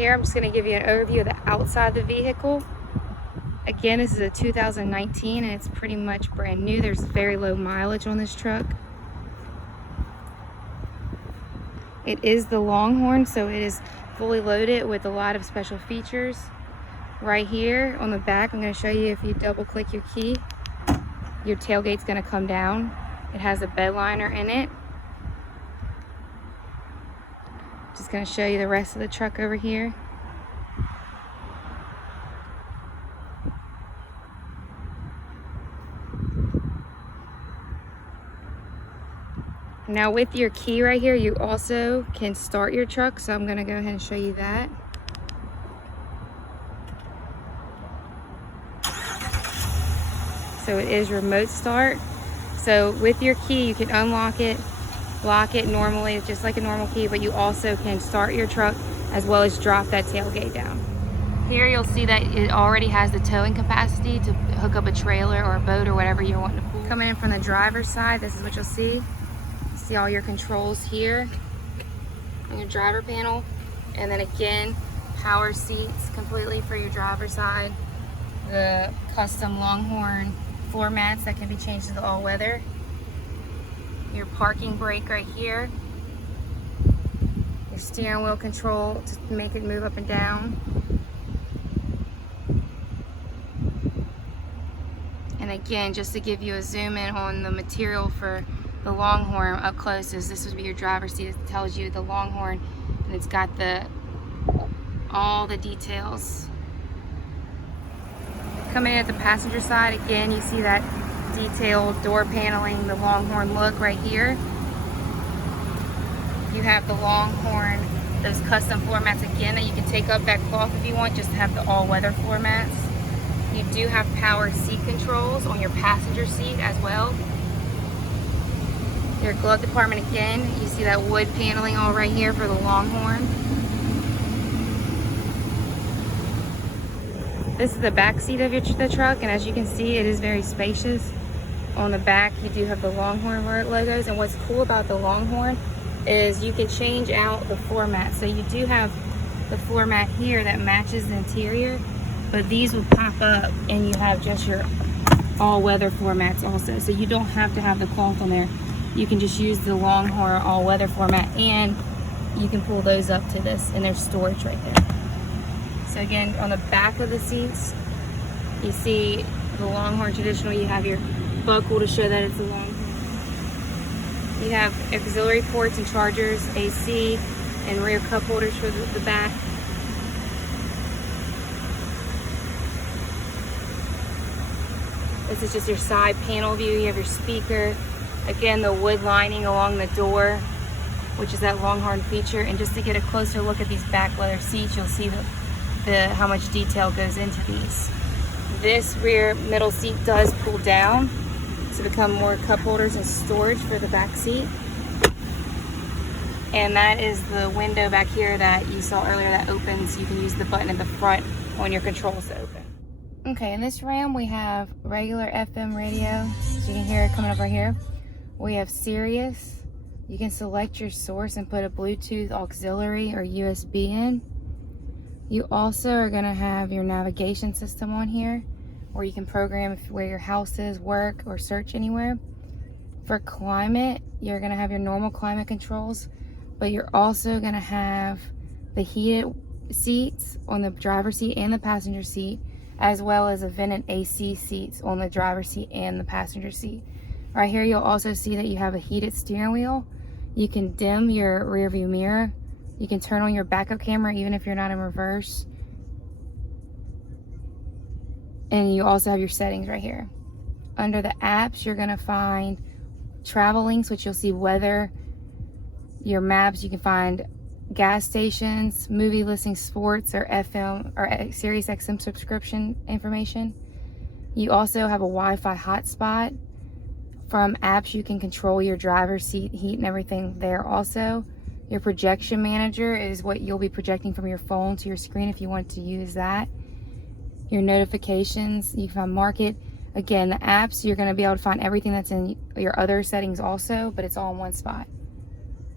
Here I'm just going to give you an overview of the outside of the vehicle. Again, this is a 2019 and it's pretty much brand new. There's very low mileage on this truck. It is the Longhorn, so it is fully loaded with a lot of special features. Right here on the back, I'm going to show you, if you double click your key, your tailgate's going to come down. It has a bed liner in it. Just going to show you the rest of the truck over here. Now with your key right here, you also can start your truck, so I'm going to go ahead and show you that. So it is remote start. So with your key, you can unlock it, lock it normally, just like a normal key, but you also can start your truck as well as drop that tailgate down. Here you'll see that it already has the towing capacity to hook up a trailer or a boat or whatever you want to pull. Coming in from the driver's side, this is what you'll see. See all your controls here on your driver panel, and then again, power seats completely for your driver's side. The custom Longhorn floor mats that can be changed to the all-weather. Your parking brake right here. Your steering wheel control to make it move up and down. And again, just to give you a zoom in on the material for the Longhorn up close, is this would be your driver's seat. It tells you the Longhorn, and it's got all the details. Coming in at the passenger side, again, you see that detailed door paneling, the Longhorn look right here. You have the Longhorn, those custom floor mats again that you can take up that cloth if you want, just to have the all-weather floor mats. You do have power seat controls on your passenger seat as well. Your glove department again, you see that wood paneling all right here for the Longhorn. This is the back seat of the truck, and as you can see, it is very spacious. On the back, you do have the Longhorn logos, and what's cool about the Longhorn is you can change out the floor mat. So you do have the floor mat here that matches the interior, but these will pop up and you have just your all-weather floor mats also. So you don't have to have the cloth on there. You can just use the Longhorn all-weather floor mat, and you can pull those up to this, and there's storage right there. So again, on the back of the seats, you see the Longhorn traditional. You have your buckle to show that it's a Longhorn. You have auxiliary ports and chargers, AC, and rear cup holders for the back. This is just your side panel view. You have your speaker. Again, the wood lining along the door, which is that Longhorn feature. And just to get a closer look at these back leather seats, you'll see how much detail goes into these. This rear middle seat does pull down to become more cup holders and storage for the back seat. And that is the window back here that you saw earlier that opens. You can use the button in the front on your controls to open. Okay, in this Ram we have regular FM radio, so you can hear it coming up right here. We have Sirius. You can select your source and put a Bluetooth auxiliary or USB in. You also are going to have your navigation system on here, where you can program where your house is, work, or search anywhere. For climate, you're going to have your normal climate controls, but you're also going to have the heated seats on the driver's seat and the passenger seat, as well as a vented AC seats on the driver's seat and the passenger seat. Right here, you'll also see that you have a heated steering wheel. You can dim your rear view mirror. You can turn on your backup camera even if you're not in reverse. And you also have your settings right here. Under the apps, you're gonna find travel links, which you'll see weather. Your maps, you can find gas stations, movie listings, sports, or FM or Sirius XM subscription information. You also have a Wi-Fi hotspot. From apps, you can control your driver's seat heat and everything there also. Your projection manager is what you'll be projecting from your phone to your screen if you want to use that. Your notifications, you can mark it. Again, the apps, you're going to be able to find everything that's in your other settings also, but it's all in one spot.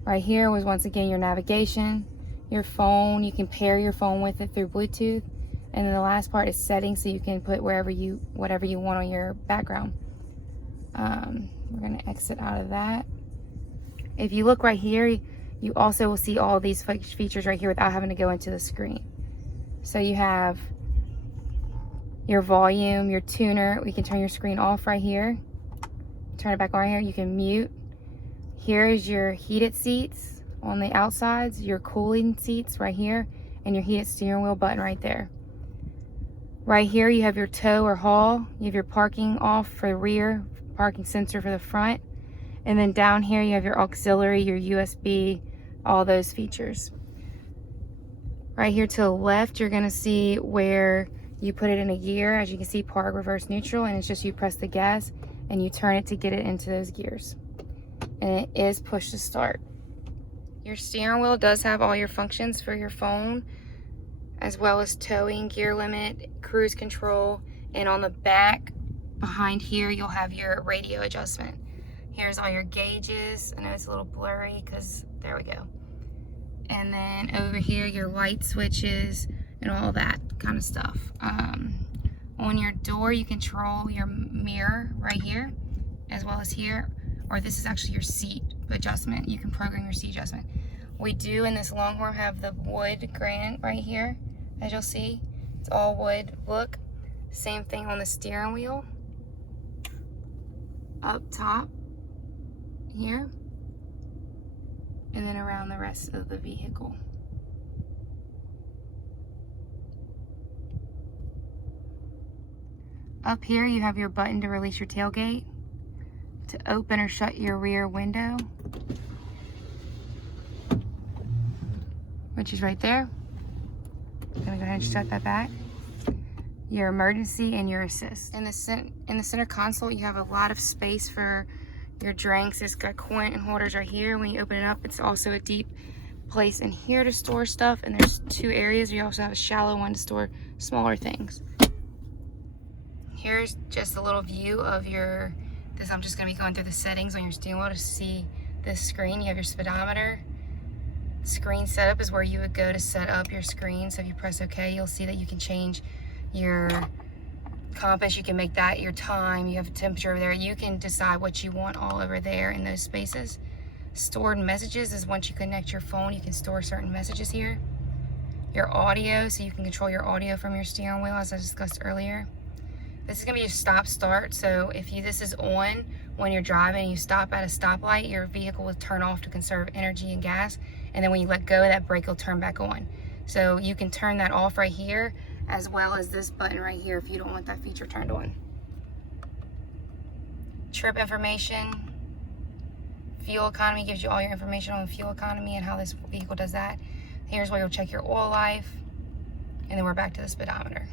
Right here was once again your navigation, your phone. You can pair your phone with it through Bluetooth. And then the last part is settings, so you can put whatever you want on your background. We're gonna exit out of that. If you look right here, you also will see all these features right here without having to go into the screen. So you have your volume, your tuner. We can turn your screen off right here. Turn it back on right here. You can mute. Here is your heated seats on the outsides, your cooling seats right here, and your heated steering wheel button right there. Right here you have your tow or haul. You have your parking off for the rear, parking sensor for the front. And then down here you have your auxiliary, your USB, all those features. Right here to the left, you're gonna see where you put it in a gear. As you can see, park, reverse, neutral, and it's just you press the gas and you turn it to get it into those gears. And it is push to start. Your steering wheel does have all your functions for your phone, as well as towing, gear limit, cruise control, and on the back behind here you'll have your radio adjustment. Here's all your gauges. I know it's a little blurry because there we go. And then over here your light switches and all that kind of stuff. On your door you control your mirror right here as well as here, or this is actually your seat adjustment. You can program your seat adjustment. We do in this Longhorn have the wood grain right here, as you'll see. It's all wood look. Same thing on the steering wheel. Up top here. And then around the rest of the vehicle. Up here you have your button to release your tailgate, to open or shut your rear window, which is right there. I'm gonna go ahead and shut that back. Your emergency and your assist. In the center console, you have a lot of space for your drinks. It's got coin holders right here. When you open it up, it's also a deep place in here to store stuff. And there's two areas. You also have a shallow one to store smaller things. Here's just a little view of this. I'm just gonna be going through the settings on your steering wheel to see this screen. You have your speedometer. Screen setup is where you would go to set up your screen. So if you press OK, you'll see that you can change your compass. You can make that your time. You have a temperature over there. You can decide what you want all over there in those spaces. Stored messages is once you connect your phone, you can store certain messages here. Your audio, so you can control your audio from your steering wheel, as I discussed earlier. This is gonna be your stop start. So if this is on when you're driving and you stop at a stoplight, your vehicle will turn off to conserve energy and gas. And then when you let go, that brake will turn back on. So you can turn that off right here, as well as this button right here if you don't want that feature turned on. Trip information. Fuel economy gives you all your information on fuel economy and how this vehicle does that. Here's where you'll check your oil life. And then we're back to the speedometer.